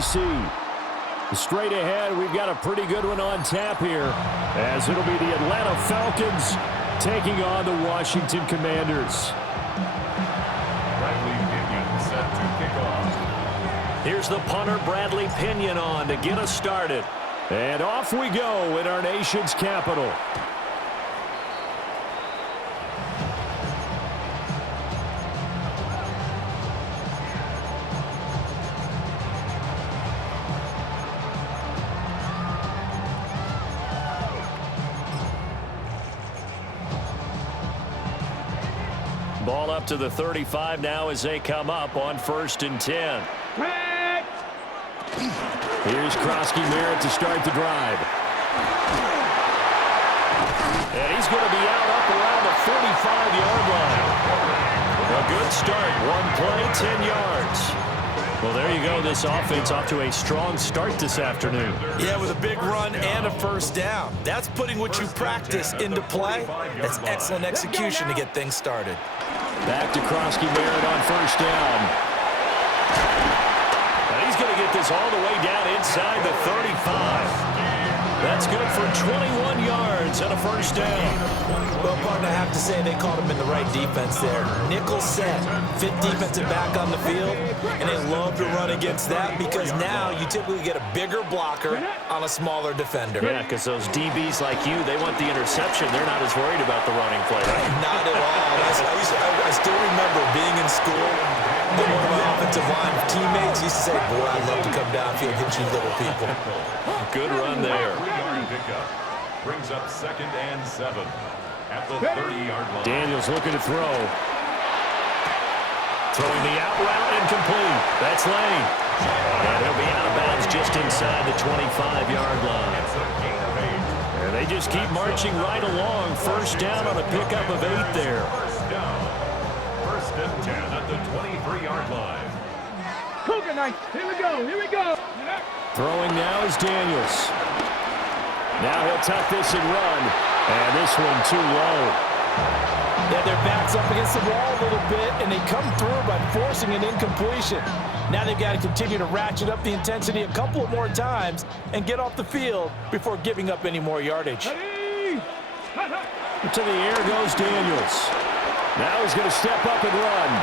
D.C. Straight ahead, we've got a pretty good one on tap here, as it'll be the Atlanta Falcons taking on the Washington Commanders. Bradley Pinion set to kick off. Here's the punter, Bradley Pinion, on to get us started. And off we go in our nation's capital. Ball up to the 35 now as they come up on 1st and 10. Here's Krosky Merritt to start the drive. And he's going to be out up around the 45-yard line. A good start. One play, 10 yards. Well, there you go. This offense off to a strong start this afternoon. Yeah, with a big run and a first down. That's putting what you practice into play. That's excellent execution to get things started. Back to Krosky Merritt on 1st down. And he's going to get this all the way down inside the 35. That's good for 21 yards and a first down. Well, partner, I have to say they caught him in the right defense there. Nickel set, fifth defensive back on the field, and they love to run against that because now you typically get a bigger blocker on a smaller defender. Yeah, because those DBs like you, they want the interception. They're not as worried about the running play. Not at all. I still remember being in school, and one of my offensive line teammates used to say, boy, I'd love to come downfield and hit you little people. Good run there. Pickup brings up 2nd and 7 at the 30-yard line. Daniels looking to throw. Throwing the out route incomplete. That's Lane. And he'll be out of bounds just inside the 25-yard line. And they just keep marching right along. First down on a pickup of 8 there. First down. 1st and 10 at the 23-yard line. Cougar night. Here we go. Here we go. Throwing now is Daniels. Now he'll tuck this and run. And this one too low. Yeah, their back's up against the wall a little bit, and they come through by forcing an incompletion. Now they've got to continue to ratchet up the intensity a couple more times and get off the field before giving up any more yardage. To the air goes Daniels. Now he's going to step up and run.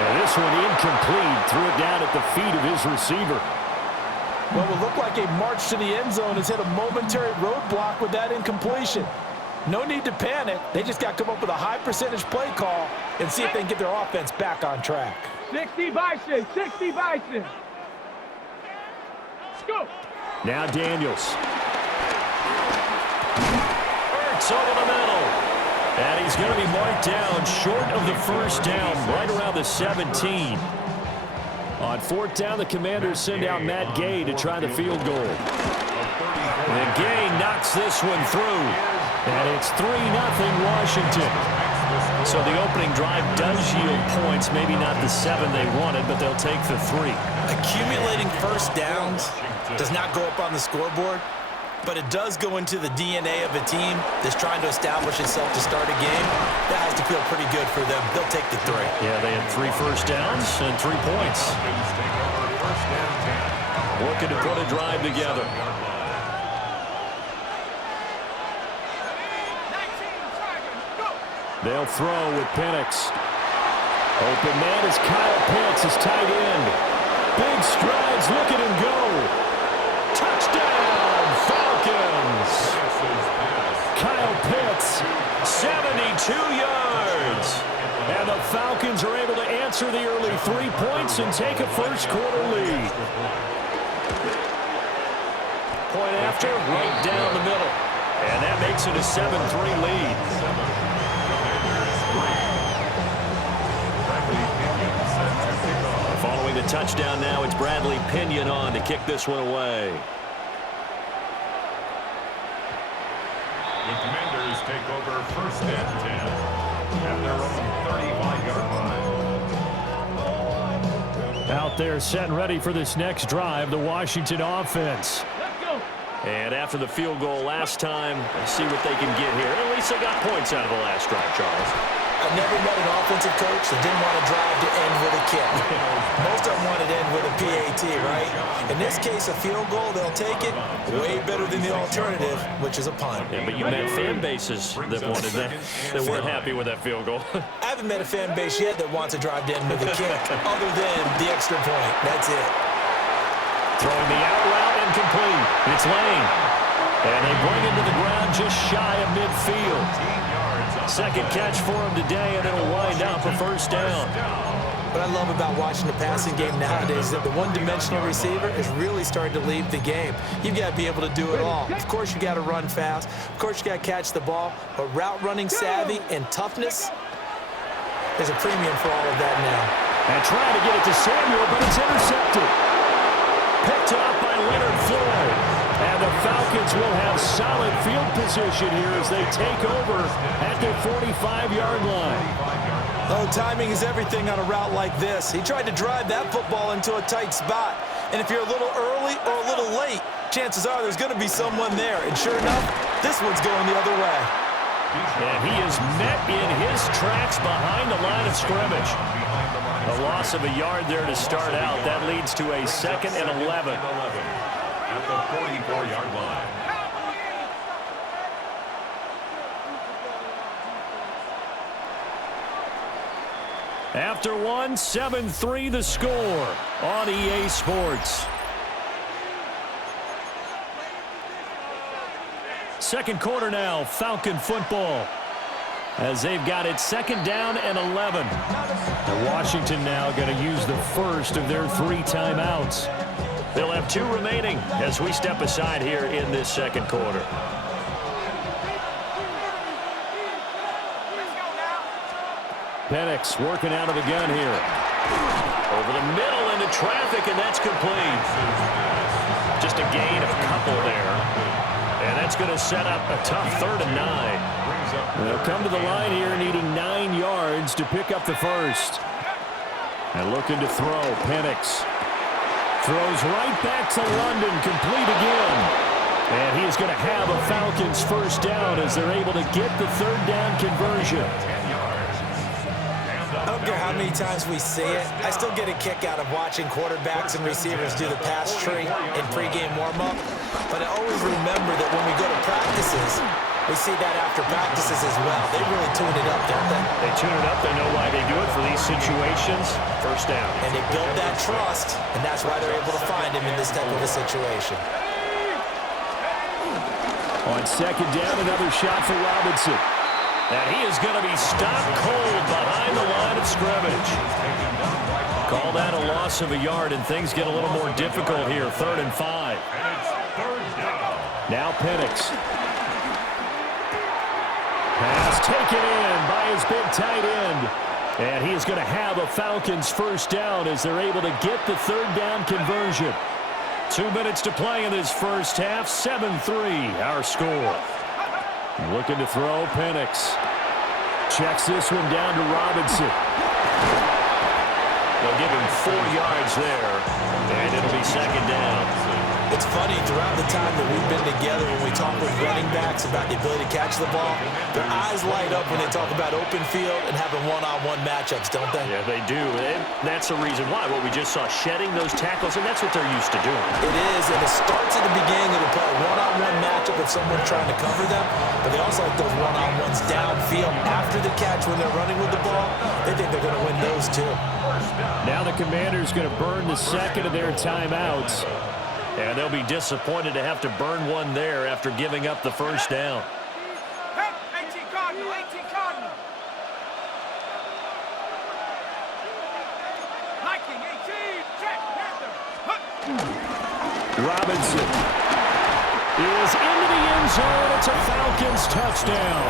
And this one incomplete. Threw it down at the feet of his receiver. Well, it looked like a march to the end zone has hit a momentary roadblock with that incompletion. No need to panic. They just got to come up with a high percentage play call and see if they can get their offense back on track. 60 Bison, 60 Bison. Let's go. Now Daniels. Hurts over the middle. And he's going to be marked down short of the first down, right around the 17. On 4th down, the Commanders send out Matt Gay to try the field goal. And Gay knocks this one through. And it's 3-0 Washington. So the opening drive does yield points, maybe not the 7 they wanted, but they'll take the 3. Accumulating first downs does not go up on the scoreboard, but it does go into the DNA of a team that's trying to establish itself to start a game. That has to feel pretty good for them. They'll take the 3. Yeah, they had 3 first downs and 3 points. Looking to put a drive together. They'll throw with Penix. Open man is Kyle Pitts, his tight end. Big strides, look at him go. Touchdown, Falcons. Kyle Pitts, 72 yards. And the Falcons are able to answer the early 3 points and take a first quarter lead. Point after, right down the middle. And that makes it a 7-3 lead. Following the touchdown now, it's Bradley Pinion on to kick this one away. The Commanders take over 1st and 10 at their own 35-yard line. Out there set and ready for this next drive, the Washington offense. And after the field goal last time, let's see what they can get here. At least they got points out of the last drive, Charles. I've never met an offensive coach that didn't want to drive to end with a kick. Most of them wanted to end with a PAT, right? In this case, a field goal, they'll take it way better than the alternative, which is a punt. Yeah, but you met fan bases that wanted that, that weren't happy with that field goal. I haven't met a fan base yet that wants to drive to end with a kick, other than the extra point. That's it. Throwing the out route incomplete. It's Lane. And they bring him to the ground just shy of midfield. Second catch for him today, and it'll wind up a first down. What I love about watching the passing game nowadays is that the one-dimensional receiver is really starting to leave the game. You've got to be able to do it all. Of course, you got to run fast. Of course, you got to catch the ball. But route running savvy and toughness, there's a premium for all of that now. And trying to get it to Samuel, but it's intercepted. Picked up by Leonard Floyd. And the Falcons will have solid field position here as they take over at their 45-yard line. Oh, timing is everything on a route like this. He tried to drive that football into a tight spot. And if you're a little early or a little late, chances are there's going to be someone there. And sure enough, this one's going the other way. And he is met in his tracks behind the line of scrimmage. A loss of a yard there to start out. That leads to a 2nd and 11. At the 44-yard line. After one, 7-3 the score on EA Sports. Second quarter now, Falcon football. As they've got it 2nd down and 11. And Washington now going to use the first of their 3 timeouts. They'll have 2 remaining as we step aside here in this second quarter. Penix working out of the gun here. Over the middle into traffic, and that's complete. Just a gain of a couple there. And that's going to set up a tough 3rd and 9. They'll come to the line here needing 9 yards to pick up the first. And looking to throw, Penix. Throws right back to London, complete again. And he is going to have a Falcons first down as they're able to get the 3rd down conversion. I don't care how many times we see it. I still get a kick out of watching quarterbacks and receivers do the pass tree in pregame warm-up. But I always remember that when we go to practices, we see that after practices as well. They really tune it up, don't they? They tune it up. They know why they do it for these situations. First down. And they build that trust, and that's why they're able to find him in this type of a situation. On 2nd down, another shot for Robinson. And he is going to be stopped cold behind the line of scrimmage. Call that a loss of a yard, and things get a little more difficult here. 3rd and 5. Now Penix. Pass taken in by his big tight end. And he is going to have a Falcons first down as they're able to get the 3rd down conversion. 2 minutes to play in this first half. 7-3 our score. Looking to throw, Penix. Checks this one down to Robinson. They'll give him 4 yards there, and it'll be 2nd down. It's funny, throughout the time that we've been together, when we talk with running backs about the ability to catch the ball, their eyes light up when they talk about open field and having one-on-one matchups, don't they? Yeah, they do. And that's the reason why. What we just saw, shedding those tackles, and that's what they're used to doing. It is, and it starts at the beginning of the play. One-on-one matchup if someone's trying to cover them, but they also like those one-on-ones downfield after the catch when they're running with the ball. They think they're going to win those too. Now the Commanders going to burn the 2nd of their timeouts. And they'll be disappointed to have to burn one there after giving up the first down. 18 Cardinal, 18 Cardinal. Hiking, 18. Check, Panther. Robinson is into the end zone. It's a Falcons touchdown.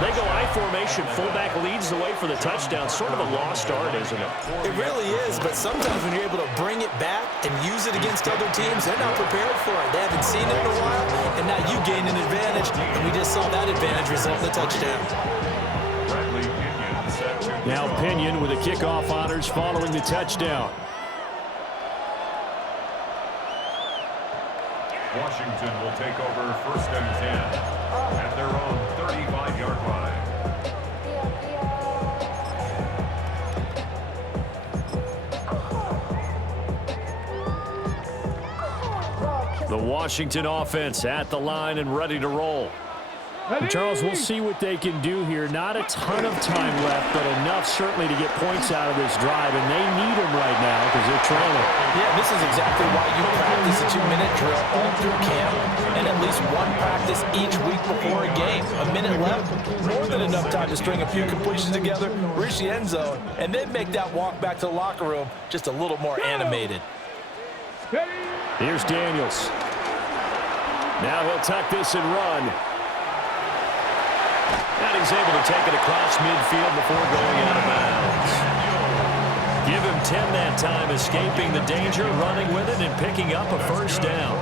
They go I-formation, fullback leads the way for the touchdown. Sort of a lost art, isn't it? It really is, but sometimes when you're able to bring it back and use it against other teams, they're not prepared for it. They haven't seen it in a while, and now you gain an advantage, and we just saw that advantage result in the touchdown. Now Pinion with the kickoff honors following the touchdown. Washington will take over 1st and 10 at their own 35-yard line. The Washington offense at the line and ready to roll. Charles, we'll see what they can do here. Not a ton of time left, but enough certainly to get points out of this drive, and they need them right now because they're trailing. Yeah, this is exactly why you practice a 2-minute drill all through camp and at least one practice each week before a game. A minute left, more than enough time to string a few completions together, reach the end zone, and then make that walk back to the locker room just a little more animated. Here's Daniels. Now he'll tuck this and run. And he's able to take it across midfield before going out of bounds. Give him 10 that time, escaping the danger, running with it, and picking up a first down.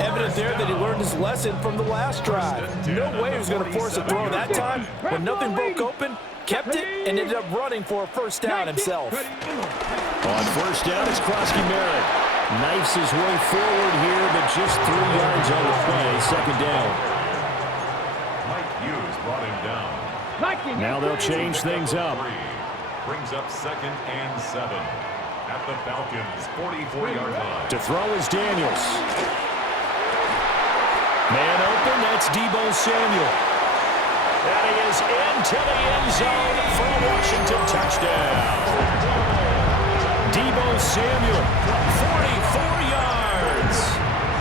Evident there that he learned his lesson from the last drive. No way he was going to force a throw that time. When nothing broke open, kept it, and ended up running for a first down himself. On first down, it's Krosky-Merritt. Knifes his way forward here, but just 3 yards on the play. Second down. Brought him down. Now they'll change things up. Brings up 2nd and 7 at the Falcons' 44-yard line. To throw is Daniels. Man open, that's Deebo Samuel. And he is into the end zone for a Washington touchdown. Deebo Samuel, 44 yards.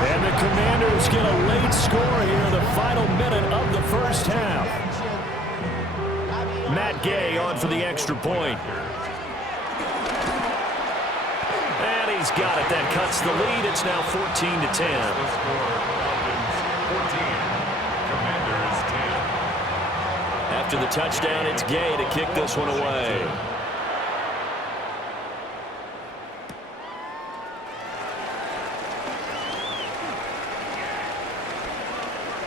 And the Commanders get a late score here in the final minute of the first half. Matt Gay on for the extra point. And he's got it. That cuts the lead. It's now 14-10. After the touchdown, it's Gay to kick this one away.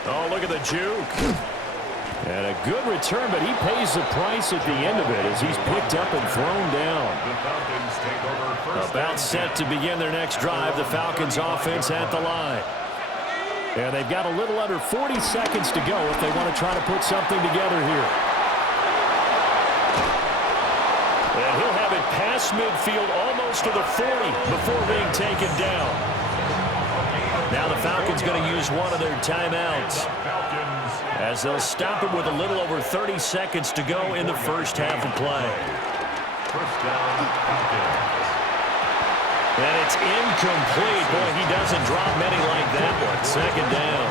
Oh, look at the juke. And a good return, but he pays the price at the end of it as he's picked up and thrown down. The Falcons take over first. About set to begin their next drive, the Falcons offense at the line. And they've got a little under 40 seconds to go if they want to try to put something together here. And he'll have it past midfield almost to the 40 before being taken down. Now the Falcons going to use one of their timeouts as they'll stop it with a little over 30 seconds to go in the first half of play. First down, Falcons. And it's incomplete. Boy, he doesn't drop many like that one. Second down.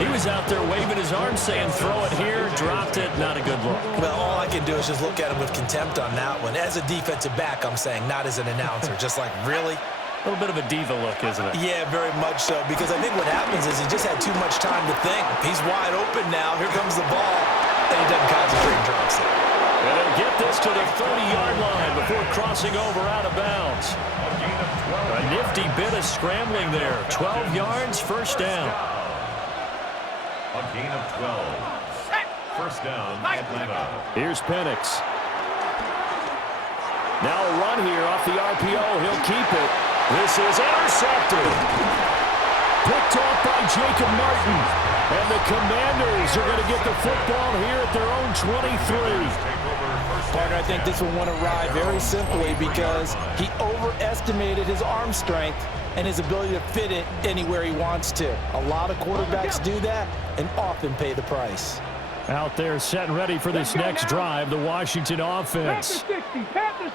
He was out there waving his arms saying throw it here, dropped it, not a good look. Well, all I can do is just look at him with contempt on that one. As a defensive back, I'm saying, not as an announcer. Just like, really? A little bit of a diva look, isn't it? Yeah, very much so, because I think what happens is he just had too much time to think. He's wide open now. Here comes the ball, and he doesn't concentrate and drops it. And they'll get this to the 30-yard line before crossing over out of bounds. A nifty bit of scrambling there. 12 yards, first down. A gain of 12. First down, Atlanta. Here's Penix. Now a run here off the RPO. He'll keep it. This is intercepted. Picked off by Jacob Martin. And the Commanders are going to get the football here at their own 23. Partner, I think this one went awry very simply because he overestimated his arm strength and his ability to fit it anywhere he wants to. A lot of quarterbacks do that and often pay the price. Out there set and ready for this next drive, the Washington offense.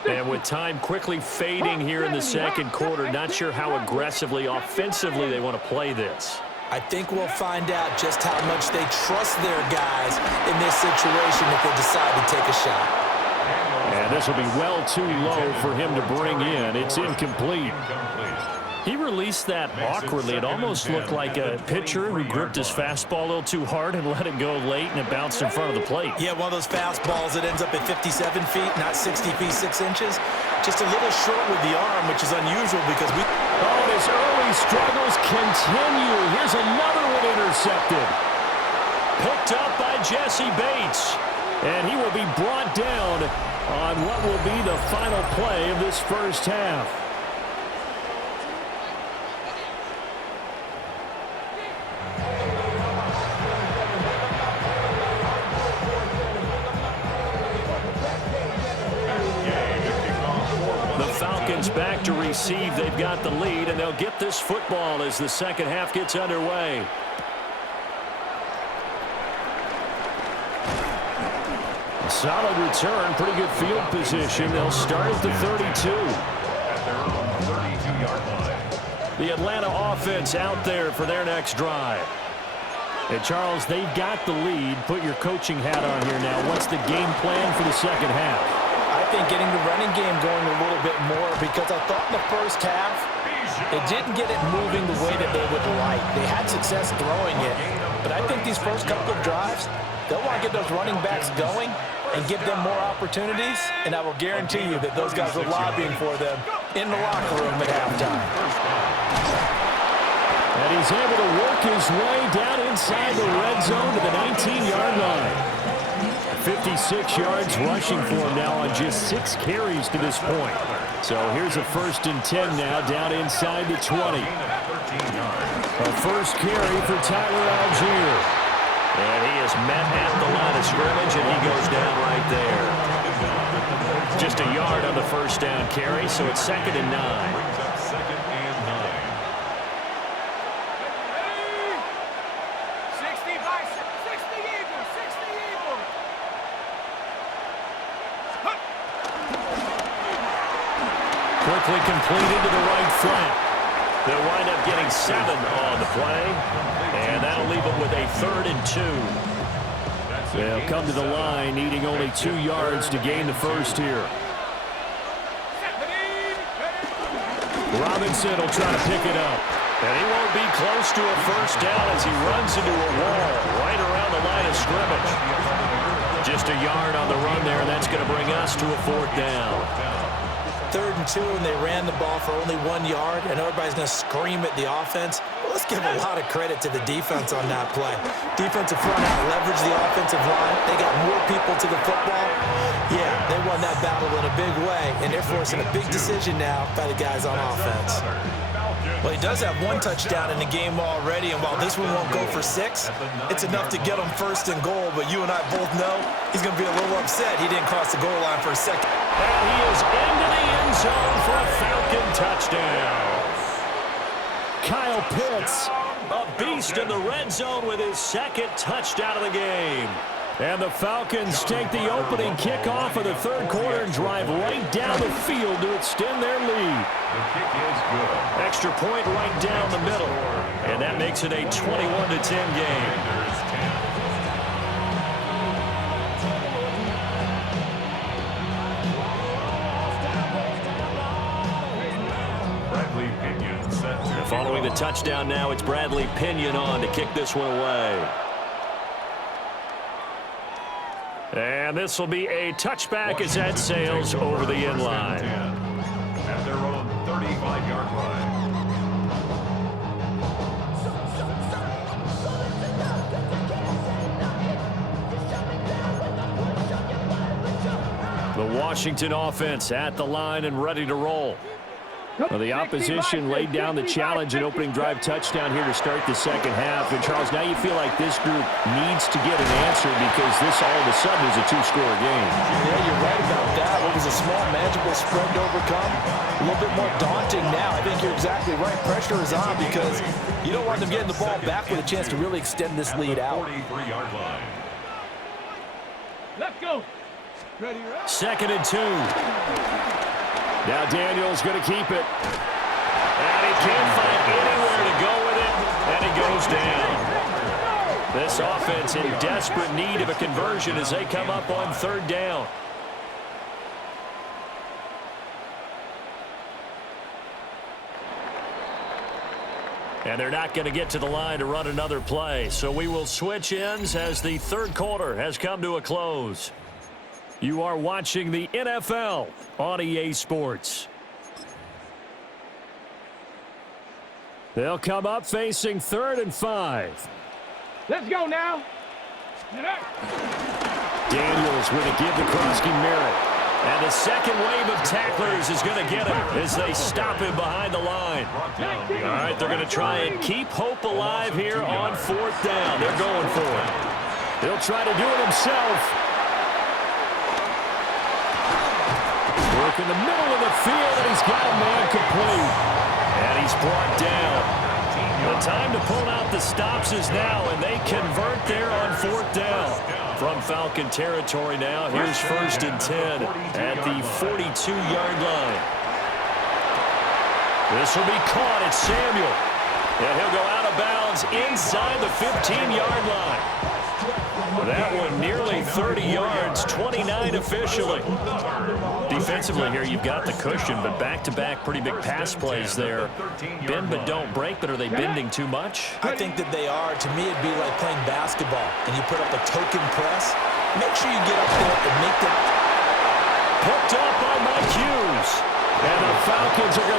And with time quickly fading here in the second quarter, not sure how aggressively, offensively they want to play this. I think we'll find out just how much they trust their guys in this situation if they decide to take a shot. And this will be well too low for him to bring in. It's incomplete. He released that awkwardly. It almost looked like a pitcher who gripped his fastball a little too hard and let it go late, and it bounced in front of the plate. Yeah, one of those fastballs that ends up at 57 feet, not 60 feet, 6 inches. Just a little short with the arm, which is unusual because we... Oh, and his early struggles continue. Here's another one intercepted. Picked up by Jesse Bates. And he will be brought down on what will be the final play of this first half. Back to receive. receive, they've got the lead, and they'll get this football as the second half gets underway. Solid return, pretty good field position. They'll start at the 32. At their own 32-yard line. The Atlanta offense out there for their next drive. And Charles, they've got the lead. Put your coaching hat on here now. What's the game plan for the second half? I think getting the running game going a little bit more, because I thought in the first half they didn't get it moving the way that they would like. They had success throwing it, but I think these first couple of drives, they'll want to get those running backs going and give them more opportunities, and I will guarantee you that those guys are lobbying for them in the locker room at halftime. And he's able to work his way down inside the red zone to the 19-yard line. 56 yards rushing for him now on just 6 carries to this point. So here's a 1st and 10 now down inside the 20. A first carry for Tyler Algier. And he is met at the line of scrimmage, and he goes down right there. Just a yard on the first down carry, so it's 2nd and 9. Brings up 2nd and 9. 60 Bison, 60 Eagles, 60 Eagles. Quickly completed to the right flat. They'll wind up getting 7 on the play, and that'll leave them with a 3rd and 2. They'll come to the line, needing only 2 yards to gain the first here. Robinson will try to pick it up, and he won't be close to a first down as he runs into a wall right around the line of scrimmage. Just a yard on the run there, and that's going to bring us to a 4th down. 3rd and 2, and they ran the ball for only 1 yard, and everybody's going to scream at the offense. Well, let's give a lot of credit to the defense on that play. Defensive front out leveraged the offensive line. They got more people to the football. Yeah, they won that battle in a big way, and they're forcing a big decision now by the guys on offense. Well, he does have 1 touchdown in the game already, and while this one won't go for 6, it's enough to get him 1st and goal, but you and I both know he's going to be a little upset he didn't cross the goal line for a second. And he is into the end zone for a Falcon touchdown. Kyle Pitts, a beast in the red zone with his 2nd touchdown of the game. And the Falcons take the opening kickoff of the 3rd quarter and drive right down the field to extend their lead. The kick is good. Extra point right down the middle. And that makes it a 21-10 game. There's 10. Bradley Pinion set to Following the touchdown now, it's Bradley Pinion on to kick this one away. And this will be a touchback as that sails over the end line. At their own 35-yard line. The Washington offense at the line and ready to roll. Well, the opposition laid down the challenge and opening drive touchdown here to start the second half. And, Charles, now you feel like this group needs to get an answer because this all of a sudden is a 2-score game. Yeah, you're right about that. What was a small, manageable spread to overcome, a little bit more daunting now. I think you're exactly right. Pressure is on because you don't want them getting the ball back with a chance to really extend this lead out. 43-yard line. Let's go. Ready, right? 2nd and 2. Now Daniel's going to keep it. And he can't find anywhere to go with it. And he goes down. This offense in desperate need of a conversion as they come up on 3rd down. And they're not going to get to the line to run another play. So we will switch ends as the 3rd quarter has come to a close. You are watching the NFL on EA Sports. They'll come up facing 3rd and 5. Let's go now. Daniels with a give to Krosky Merritt. And the second wave of tacklers is going to get him as they stop him behind the line. All right, they're going to try and keep hope alive here on 4th down. They're going for it. He'll try to do it himself. Work in the middle of the field, and he's got a man complete. And he's brought down. The time to pull out the stops is now, and they convert there on 4th down. From Falcon territory now, here's 1st and 10 at the 42-yard line. This will be caught. It's Samuel. And he'll go out of bounds inside the 15-yard line. That one nearly 30 yards, 29 officially. Defensively here, you've got the cushion, but back-to-back pretty big pass plays there. Bend but don't break, but are they bending too much? I think that they are. To me, it'd be like playing basketball, and you put up a token press. Make sure you get up there and make the... Picked up by Mike Hughes. And the Falcons are going